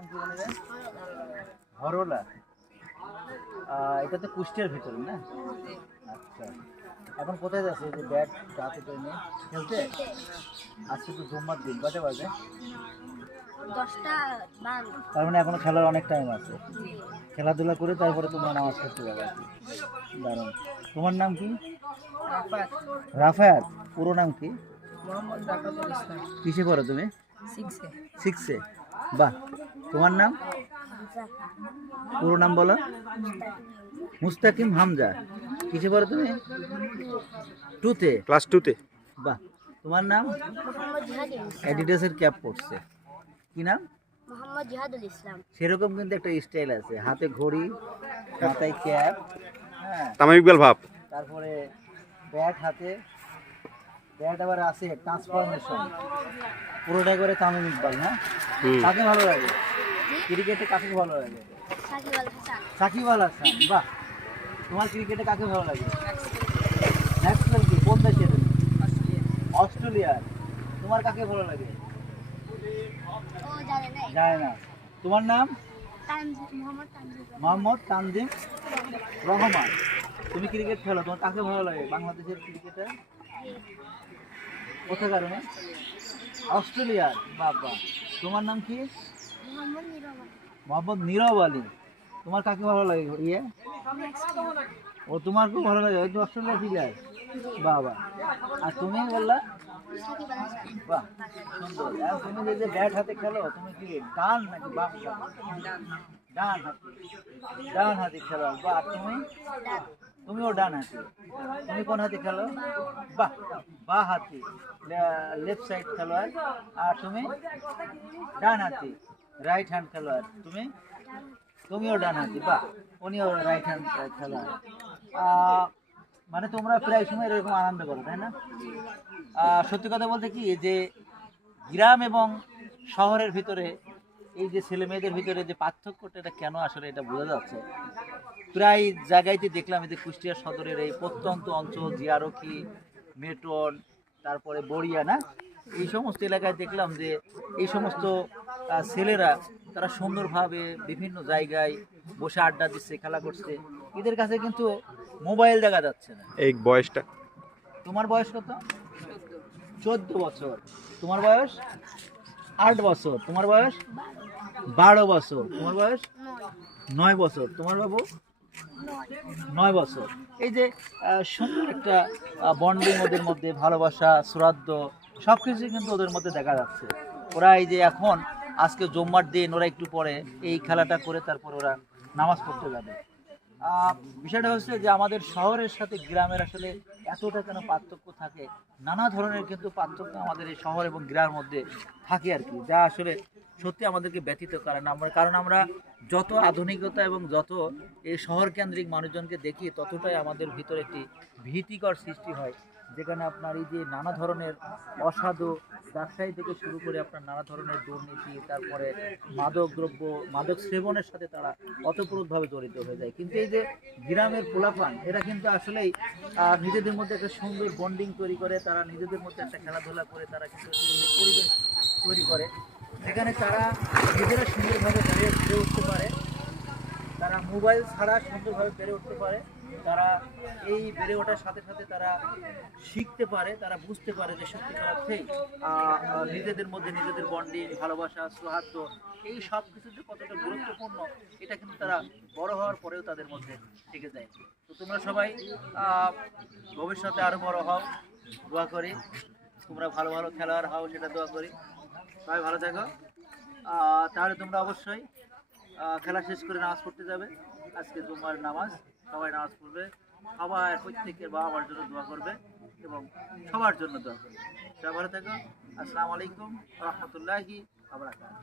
নাম কি বলে যায়? হরলা। এটা তো কুষ্টিয়ার ভিতরে না? আচ্ছা, এখন কোথায় যাচ্ছে এই যে ব্যাট হাতে করে নিয়ে খেলতে? আজকে তো জুম্মার দিন, কয়টা বাজে? 10টা 12। তার মানে এখনো খেলার অনেক টাইম আছে। খেলাধুলা করে তারপরে তোমরা নামাজ পড়তে যাবে আর কি। দারুণ। তোমার নাম কি? রাফাত রাফায়াত। পুরো নাম কি? মোহাম্মদ রাফাতুল ইসলাম কিসে পড়ো তুমি? 6 এ। 6-এ। বাহ। তোমার নাম? পুরো নাম বলো। মুস্তাকিম হামজা। কিসে পড়ো তুমি? 2-তে। ক্লাস 2-তে। বাহ। তোমার নাম? মোহাম্মদ জিহাদুল ইসলাম। অ্যাডিডাসের ক্যাপ পরছে। কি নাম? মোহাম্মদ জিহাদুল ইসলাম। সেরকম কিন্তু একটা স্টাইল আছে, হাতে ঘড়ি, মাথায় ক্যাপ, হ্যাঁ, তামিম ইকবাল ভাব। তারপরে ব্যাট হাতে, ব্যাট আবার আছে ট্রান্সফরমেশন, পুরোটা করে তামিম ইকবাল। হ্যাঁ, কাকে ভালো লাগে ক্রিকেটে? কাকে ভালো লাগে? সাকিব আল হাসান। সাকিব আল হাসান। বাহ। তোমার ক্রিকেটে কাকে ভালো লাগে? ম্যাক্সওয়েল। কি কোন দেশের? অস্ট্রেলিয়ার। তোমার কাকে ভালো লাগে? ও জানে না। জানে না। তোমার নাম? মোহাম্মদ তানজিম। মোহাম্মদ তানজিম রহমান। তুমি ক্রিকেট খেলো, তোমার কাকে ভালো লাগে বাংলাদেশের ক্রিকেটে? কোথায় কারণে? অস্ট্রেলিয়ার। বাবা। তোমার নাম কি? মোহাম্মদ নিরমান। মোহাম্মদ নীরব আলী। তোমার কাকে ভালো লাগে? ও তোমার খুব ভালো লাগে, ওই তো অস্ট্রেলিয়া প্লেয়ার। বাবা। আর তুমি বললা? সাকিব আল হাসান। বাহ, সুন্দর। আর তুমি যে ব্যাট হাতে খেলো, তুমি কি ডান নাকি বাম? ডান হাতে। ডান হাতে খেলো। বাহ। তুমি? তুমিও ডান হাতে। তুমি কোন হাতে খেলো? বাহ, বাঁ হাতে, লেফট সাইড খেলোয়াড়। আর তুমি? ডান হাতে, রাইট হ্যান্ড খেলোয়াড়। তুমি? তুমিও ডান হাতে। বাহ, উনিও রাইট হ্যান্ড খেলোয়াড়। মানে তোমরা প্রায় সময় এরকম আনন্দ করো, তাই না? সত্যি কথা বলতে কি যে গ্রাম এবং শহরের ভিতরে এই যে ছেলে মেয়েদের ভিতরে যে পার্থক্যটা, এটা কেন আসলে এটা বোঝা যাচ্ছে। প্রায় জায়গাইতে দেখলাম এই যে কুষ্টিয়া সদরের এই প্রত্যন্ত অঞ্চল, জিয়ারকি, মেটন, তারপরে বড়িয়া, না, এই সমস্ত এলাকায় দেখলাম যে এই সমস্ত ছেলেরা তারা সুন্দরভাবে বিভিন্ন জায়গায় বসে আড্ডা দিচ্ছে, খেলা করছে। এদের কাছে কিন্তু মোবাইল দেখা যাচ্ছে না। এই বয়সটা। তোমার বয়স কত? 14 বছর। তোমার বয়স 8 বছর। তোমার বয়স 12 বছর। তোমার বয়স 9 বছর। তোমার বাবু 9 বছর। এই যে সুন্দর একটা বন্ডিং ওদের মধ্যে, ভালোবাসা, শ্রাদ্ধ, সব কিছুই কিন্তু ওদের মধ্যে দেখা যাচ্ছে। ওরা এই যে এখন আজকে জুম্মার দিন, ওরা একটু পরে এই খেলাটা করে তারপর ওরা নামাজ পড়তে যাবে। বিষয়টা হচ্ছে যে আমাদের শহরের সাথে গ্রামের আসলে এতটা কেন পার্থক্য থাকে? নানা ধরনের কিন্তু পার্থক্য আমাদের এই শহর এবং গ্রামের মধ্যে থাকে আর কি, যা আসলে সত্যি আমাদেরকে ব্যথিত করে। কারণ আমরা যত আধুনিকতা এবং যত এই শহর কেন্দ্রিক মানুষজনকে দেখি, ততটাই আমাদের ভিতরে একটি ভীতিকর সৃষ্টি হয়, যেখানে আপনার এই যে নানা ধরনের অসাধু ব্যবসায়ী থেকে শুরু করে আপনার নানা ধরনের দুর্নীতি, তারপরে মাদক দ্রব্য, মাদক সেবনের সাথে তারা অতপ্রোতভাবে জড়িত হয়ে যায়। কিন্তু এই যে গ্রামের পোলাপান, এরা কিন্তু আসলেই নিজেদের মধ্যে একটা সুন্দর বন্ডিং তৈরি করে, তারা নিজেদের মধ্যে একটা খেলাধুলা করে, তারা কিন্তু সুন্দর পরিবেশ তৈরি করে, যেখানে তারা নিজেরা সুন্দরভাবে বেড়ে উঠতে পারে, তারা মোবাইল ছাড়া সুন্দরভাবে বেড়ে উঠতে পারে। তারা এই বেড়ে ওঠার সাথে সাথে তারা শিখতে পারে, তারা বুঝতে পারে যে সত্যিকার অর্থেই নিজেদের মধ্যে নিজেদের বন্ডিং, ভালোবাসা, সৌহার্দ্য, এই সব কিছু যে কতটা গুরুত্বপূর্ণ, এটা কিন্তু তারা বড় হওয়ার পরেও তাদের মধ্যে থেকে যায়। তো তোমরা সবাই ভবিষ্যতে আরও বড় হও, দোয়া করি। তোমরা ভালো ভালো খেলোয়াড় হও, সেটা দোয়া করি। সবাই ভালো থাকো। তাহলে তোমরা অবশ্যই খেলা শেষ করে নামাজ পড়তে যাবে। আজকে জুম্মার নামাজ, সবাই নামাজ পড়বে। সবাই প্রত্যেকের বাবা মার জন্য দোয়া করবে এবং সবার জন্য দোয়া করবে। সবাই ভালো থাকো। আসসালামু আলাইকুম ওয়া রাহমাতুল্লাহি ওয়া বারাকাতুহু।